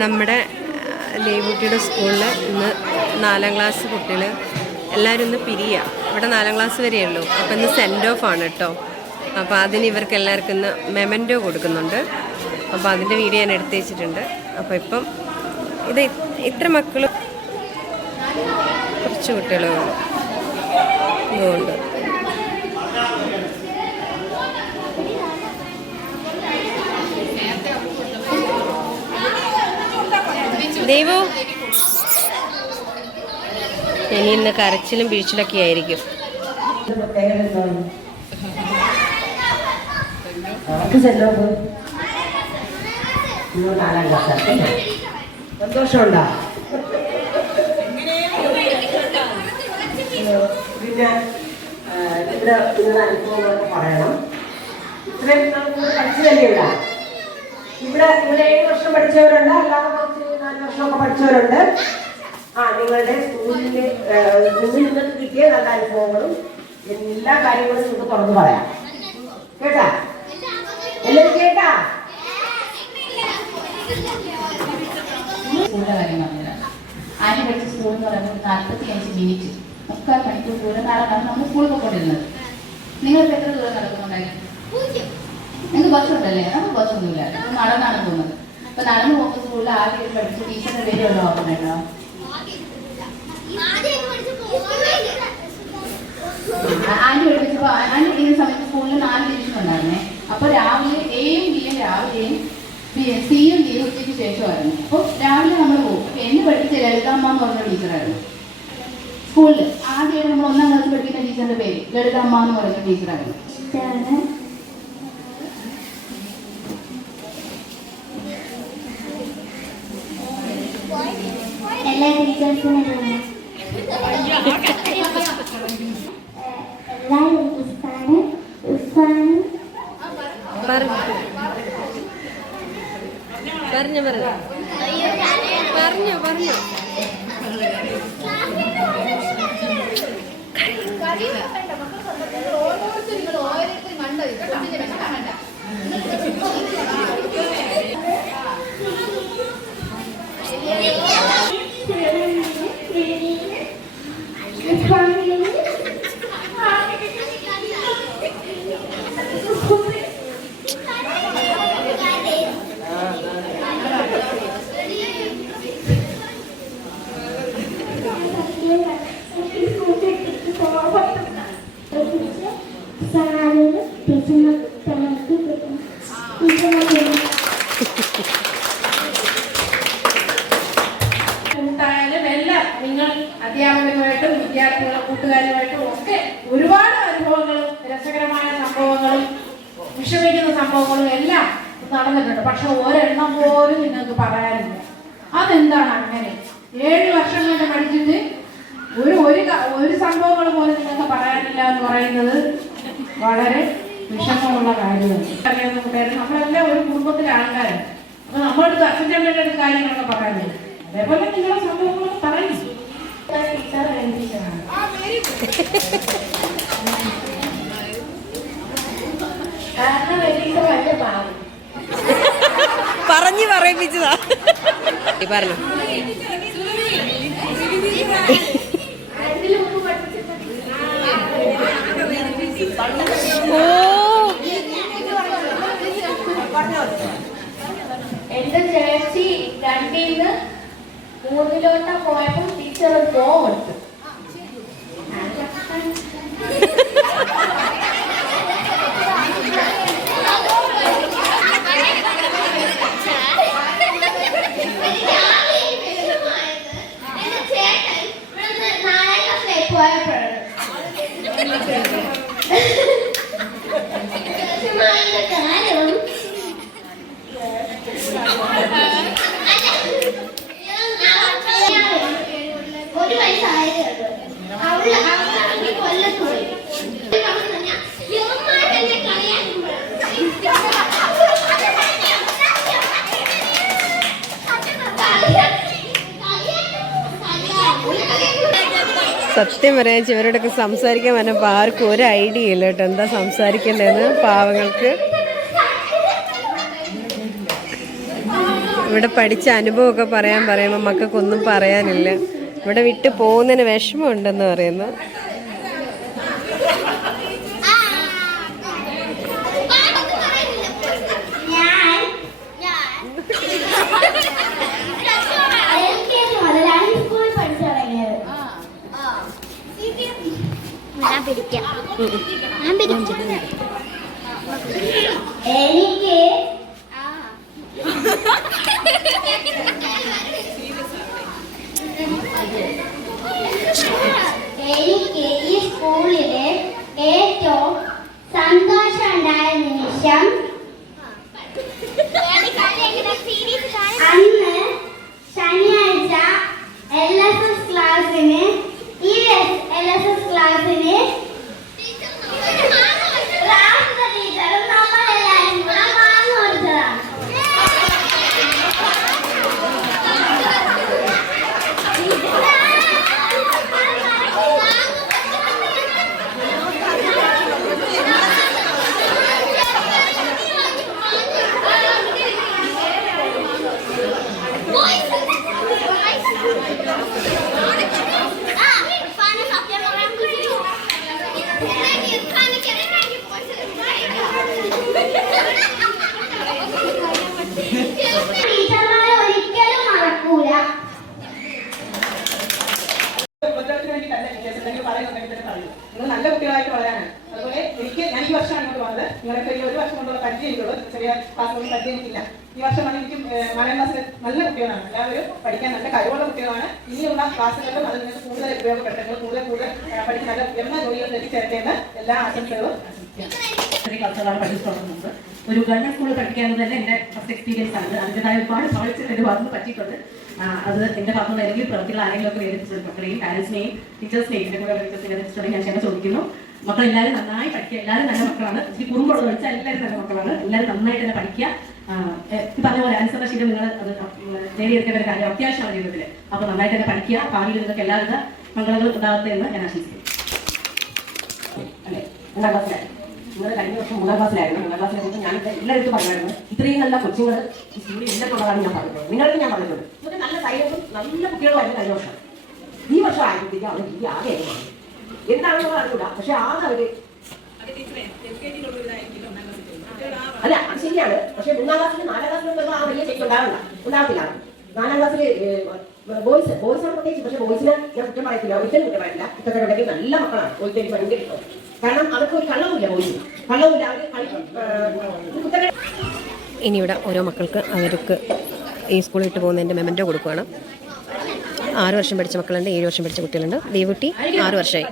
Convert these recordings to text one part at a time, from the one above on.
നമ്മുടെ ദേവൂട്ടിയുടെ സ്കൂളിൽ ഇന്ന് 4ാം ക്ലാസ് കുട്ടികൾ എല്ലാവരും ഇന്ന് പിരിയുക. ഇവിടെ 4ാം ക്ലാസ് വരെയേ ഉള്ളൂ. അപ്പോൾ ഇന്ന് സെൻഡ് ഓഫ് ആണ് കേട്ടോ. അപ്പോൾ അതിന് ഇവർക്ക് എല്ലാവർക്കും ഇന്ന് മെമൻറ്റോ കൊടുക്കുന്നുണ്ട്. അപ്പോൾ അതിൻ്റെ വീഡിയോ ഞാൻ എടുത്ത് വെച്ചിട്ടുണ്ട്. അപ്പോൾ ഇപ്പം ഇത് ഇത്ര മക്കൾ കുറച്ച് കുട്ടികളേ ഉള്ളൂ. ഇതുകൊണ്ട് ദേവു ഇനി ഇന്ന് കരച്ചിലും വീഴ്ചയിലൊക്കെ ആയിരിക്കും. സന്തോഷമുണ്ടോ? പിന്നെ ഇവിടെ നിങ്ങളുടെ അനുഭവങ്ങളൊക്കെ പറയണം. ഇത്രയും പഠിച്ചു തന്നെയുള്ള ഇവിടെ 7 വർഷം പഠിച്ചവരുണ്ട്, അല്ലാതെ കുറച്ച് 4 വർഷമൊക്കെ പഠിച്ചവരുണ്ട്. നിങ്ങളുടെ സ്കൂളിൻ്റെ നിങ്ങൾക്ക് കിട്ടിയ നല്ല അനുഭവങ്ങളും എല്ലാ കാര്യങ്ങളും നിങ്ങൾക്ക് തുറന്നു പറയാം. കേട്ടാ? എല്ലാവരും കേട്ടാ? സ്കൂളിന്റെ കാര്യം പറഞ്ഞുതരാം. ആദ്യം പഠിച്ച സ്കൂൾ എന്ന് പറയുമ്പോൾ 45 മിനിറ്റ് 3/4 മണിക്കൂർ ദൂരം നടന്നാണ് നമ്മൾ സ്കൂളിൽ പോയിക്കൊണ്ടിരുന്നത്. നിങ്ങൾക്ക് എത്ര ദൂരം നടക്കുന്നുണ്ടായിരുന്നു? നിങ്ങൾക്ക് ബസ്സുണ്ടല്ലേ? നമുക്ക് ബസ്സൊന്നുമില്ല, നടന്നാണ് പോകുന്നത്. അപ്പൊ നടന്നു പോകുന്ന സ്കൂളിൽ ആദ്യം പഠിച്ച ടീച്ചറിന്റെ പേര് വല്ല ഓർമ്മയുണ്ടോ? ആന്റി പഠിപ്പിച്ചപ്പോ ആന്റി പഠിക്കുന്ന സമയത്ത് സ്കൂളിൽ 4 ഡിവിഷൻ ഉണ്ടായിരുന്നേ. അപ്പൊ രാവിലെ എയും ബിയും രാവിലെയും സിയും ഡിയും ഉച്ചയ്ക്ക് ശേഷമായിരുന്നു. അപ്പോൾ രാവിലെ നമ്മൾ പോകും. അപ്പൊ എന്നെ പഠിപ്പിച്ച ലളിതാമ്മ എന്ന് പറഞ്ഞ ടീച്ചറായിരുന്നു സ്കൂളിൽ. ആദ്യമായിട്ട് നമ്മൾ 1ാം ക്ലാസ് പഠിക്കുന്ന ടീച്ചറിന്റെ പേര് ലളിതാമ്മ എന്ന് പറയുന്ന ടീച്ചറായിരുന്നു. എല്ലാ ടീച്ചേഴ്സിനും പറഞ്ഞു കൂട്ടായാലും എല്ലാം നിങ്ങൾ അധ്യാപകരുമായിട്ടും വിദ്യാർത്ഥികളും കൂട്ടുകാരുമായിട്ടും ഒക്കെ ഒരുപാട് അനുഭവങ്ങളും രസകരമായ സംഭവങ്ങളും വിഷമിക്കുന്ന സംഭവങ്ങളും എല്ലാം നടന്നിട്ടുണ്ട്. പക്ഷെ ഒരെണ്ണം പോലും നിങ്ങൾക്ക് പറയാനില്ല. അതെന്താണ് അങ്ങനെ? 7 വർഷം കൊണ്ട് പഠിച്ചിട്ട് ഒരു സംഭവങ്ങൾ പോലും നിങ്ങൾക്ക് പറയാനില്ല എന്ന് പറയുന്നത് വളരെ വിഷമമുള്ള കാര്യമാണ്. അറിയാവുന്ന കൂട്ടുകാർ നമ്മളെല്ലാം ഒരു കുടുംബത്തിലെ ആൾക്കാരാണ്. അപ്പൊ നമ്മളടുത്ത് അച്ഛൻ്റെ അടുത്ത് കാര്യങ്ങളൊക്കെ പറയാനില്ല. അതേപോലെ നിങ്ങളുടെ സംഭവങ്ങളൊക്കെ പറയും. പറഞ്ഞു പറയിപ്പിച്ചതാ. പറഞ്ഞു എന്റെ ചേച്ചി 2ൽ നിന്ന് 3 പോയപ്പോ ടീച്ചർ കൊടുത്തു. സത്യം പറയാൻ ഇവരോടൊക്കെ സംസാരിക്കാൻ പറഞ്ഞപ്പോൾ ആർക്കും ഒരു ഐഡിയ ഇല്ല കേട്ടോ, എന്താ സംസാരിക്കേണ്ടതെന്ന് പാവങ്ങൾക്ക്. ഇവിടെ പഠിച്ച അനുഭവമൊക്കെ പറയുമ്പോൾ മക്കൾക്കൊന്നും പറയാനില്ല. ഇവിടെ വിട്ട് പോകുന്നതിന് വിഷമമുണ്ടെന്ന് പറയുന്നു. എനിക്ക് ഈ സ്കൂളിലെ ഏറ്റവും സന്തോഷമുണ്ടായ നിമിഷം അന്ന് ശനിയാഴ്ച LSS ക്ലാസ്സിന് LSS ക്ലാസ്സിന് ടീച്ചറും നമ്മളെല്ലാവരും കൂടെ മാങ്ങ കൊടുത്തതാണ്. ടീച്ചർമാരെ ഒരിക്കലും മറക്കൂല. നിങ്ങൾ നല്ല കുട്ടികളായിട്ട് വളരാനാണ്. അതുപോലെ ഞാൻ ഈ വർഷമാണ് ഇങ്ങോട്ട് വന്നത്. നിങ്ങളൊക്കെ ഈ ഒരു വർഷം കൊണ്ടുള്ള പരിചയം എനിക്കുള്ളൂ. ചെറിയ ക്ലാസ്സുകളിൽ പരിചയം എനിക്കില്ല. ഈ വർഷമാണ് എനിക്ക് 4ാം ക്ലാസ്സിൽ നല്ല കുട്ടികളാണ്. എല്ലാവരും പഠിക്കാൻ നല്ല കഴിവുള്ള കുട്ടികളാണ്. ഇനിയുള്ള ക്ലാസ്സുകളിലും അത് നിങ്ങൾക്ക് കൂടുതൽ ഉപയോഗപ്പെട്ടെങ്കിൽ കൂടുതൽ പഠിച്ച് നല്ല ഉയർന്ന ജോലികളിൽ എത്തിച്ചേരേണ്ട എല്ലാ ആശംസകളും ചെറിയ ക്ലാസ്സുകളാണ് പഠിച്ചു തുടങ്ങുന്നത്. ഒരു ഗവൺമെന്റ് സ്കൂളിൽ പഠിക്കാമെന്ന് തന്നെ എൻ്റെ ഫസ്റ്റ് എക്സ്പീരിയൻസ് ആണ്. അതിൻ്റെതായ ഒരുപാട് സോളിച്ച് എൻ്റെ ഭാഗത്ത് പറ്റിയിട്ടുണ്ട്. അത് എൻ്റെ ഭാഗത്തുനിന്ന് ഏതെങ്കിലും പ്രവൃത്തികൾ ആരെങ്കിലും ഒക്കെ വേദിച്ചത് മക്കളെയും പാരൻസിനെയും ടീച്ചേഴ്സിനെയും എൻ്റെ കൂടെ ടീച്ചേഴ്സിനെ ഞാൻ ക്ഷമ ചോദിക്കുന്നു. മക്കളെല്ലാവരും നന്നായി പഠിക്കുക. എല്ലാവരും നല്ല മക്കളാണ്. ഇച്ചിരി കുറുമ്പുള്ളത് വെച്ചാൽ എല്ലാവരും നല്ല മക്കളാണ്. എല്ലാവരും നന്നായിട്ട് തന്നെ പഠിക്കുക. പറഞ്ഞ പോലെ അനുസരണശീലം നിങ്ങൾ അത് നേടിയെടുക്കേണ്ട ഒരു കാര്യം അത്യാവശ്യമാണ് ജീവിതത്തിൽ. അപ്പോൾ നന്നായിട്ട് തന്നെ പഠിക്കുക. ഭാവിയിൽ നിങ്ങൾക്ക് എല്ലാവിധ മംഗളങ്ങളും ഉണ്ടാകട്ടെ എന്ന് ഞാൻ ആശംസിക്കുന്നു. അല്ലേ, 2ാം ക്ലാസ്സിലായി. നിങ്ങൾ കഴിഞ്ഞ വർഷം 3ാം ക്ലാസ്സിലായിരുന്നു. 3ാം ക്ലാസ്സിലായിരുന്നു. ഞാൻ എല്ലായിടത്തും പറയുമായിരുന്നു ഇത്രയും നല്ല കൊച്ചുങ്ങൾ ഈ സ്കൂളിൽ ഇല്ലെന്നുള്ളതാണ് ഞാൻ പറഞ്ഞിട്ടുള്ളത്. നിങ്ങൾക്ക് ഞാൻ പറഞ്ഞിട്ടുണ്ട്. ഇതൊക്കെ നല്ല സൈലൻസും നല്ല കുട്ടികളുമായിരുന്നു കഴിഞ്ഞ വർഷം. ഈ വർഷം ആയപ്പോഴത്തേക്ക് അവർ ഈ ആകെ എന്താണെന്ന് അറിഞ്ഞൂടാ. പക്ഷെ ആകെ അവര് അല്ല അത് ശരിയാണ്. പക്ഷെ 3ാം ക്ലാസ്സിൽ 4ാം ക്ലാസ്സിലൊന്നും ആ വലിയ ചെക്ക് ഉണ്ടാകത്തില്ല. 4ാം ക്ലാസ്സിൽ ബോയ്സാണ് പ്രത്യേകിച്ച്. പക്ഷെ ബോയ്സിന് ഞാൻ കുറ്റം പറയത്തില്ല, ഒരിക്കലും കുറ്റം പറയില്ല. ഇതൊക്കെ ഉണ്ടെങ്കിൽ നല്ല മക്കളാണ്. ബോയ്സ് എനിക്ക് ഭയങ്കര ഇഷ്ടം. കാരണം അവർക്ക് ഒരു കള്ളവുമില്ല. ബോയ്സിന് കള്ളവുമില്ല. അവർ ഇനി ഇവിടെ ഓരോ മക്കൾക്ക് അവർക്ക് ഈ സ്കൂളിൽ വിട്ട് പോകുന്നതിൻ്റെ മെമൻറ്റോ കൊടുക്കുകയാണ്. 6 വർഷം പഠിച്ച മക്കളുണ്ട്, 7 വർഷം പഠിച്ച കുട്ടികളുണ്ട്. ദേവുട്ടി 6 വർഷമായി.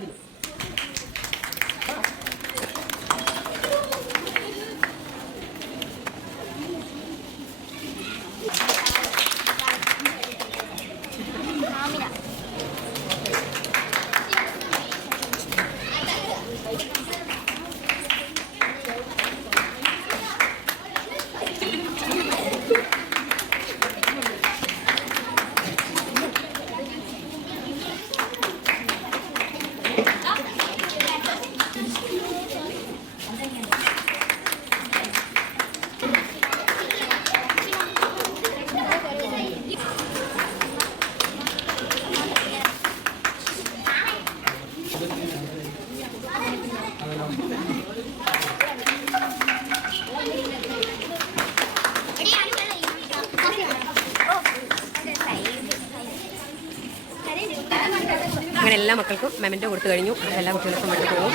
അങ്ങനെ എല്ലാ മക്കൾക്കും മെമൻറ്റോ കൊടുത്തു കഴിഞ്ഞു. എല്ലാ കുട്ടികൾക്കും വേണ്ടി പോകും.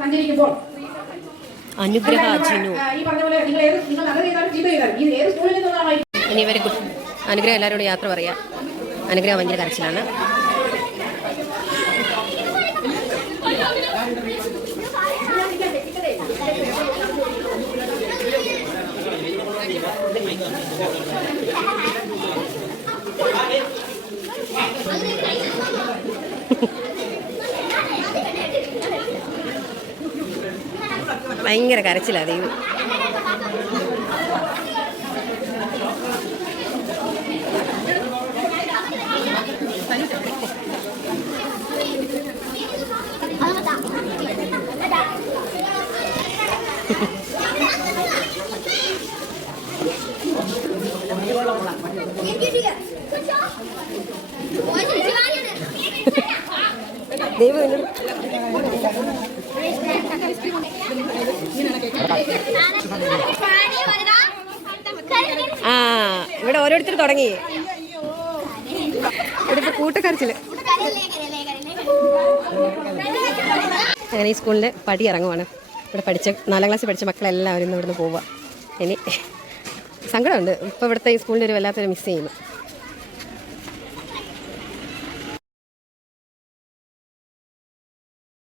സഞ്ചരിക്കുമ്പോൾ അനുഗ്രഹ അജിനു ഇനി ഇവരെ അനുഗ്രഹം എല്ലാവരോടും യാത്ര പറയാം. അനുഗ്രഹം ഭയങ്കര കരച്ചിലാണ്. ഭയങ്കര കരച്ചിലാണ് ദൈവം. ദൈവം ആ ഇവിടെ ഓരോരുത്തർ തുടങ്ങി. ഇവിടെ ഇപ്പോൾ കൂട്ടക്കരച്ചില്. അങ്ങനെ ഈ സ്കൂളിൻ്റെ പടി ഇറങ്ങുവാണ്. ഇവിടെ പഠിച്ച 4ാം ക്ലാസ്സിൽ പഠിച്ച മക്കളെല്ലാവരും ഇന്ന് ഇവിടുന്ന് പോവുക. ഇനി സങ്കടമുണ്ട്. ഇപ്പോൾ ഇവിടുത്തെ ഈ സ്കൂളിൻ്റെ ഒരു വല്ലാത്തൊരു മിസ് ചെയ്യുന്നു.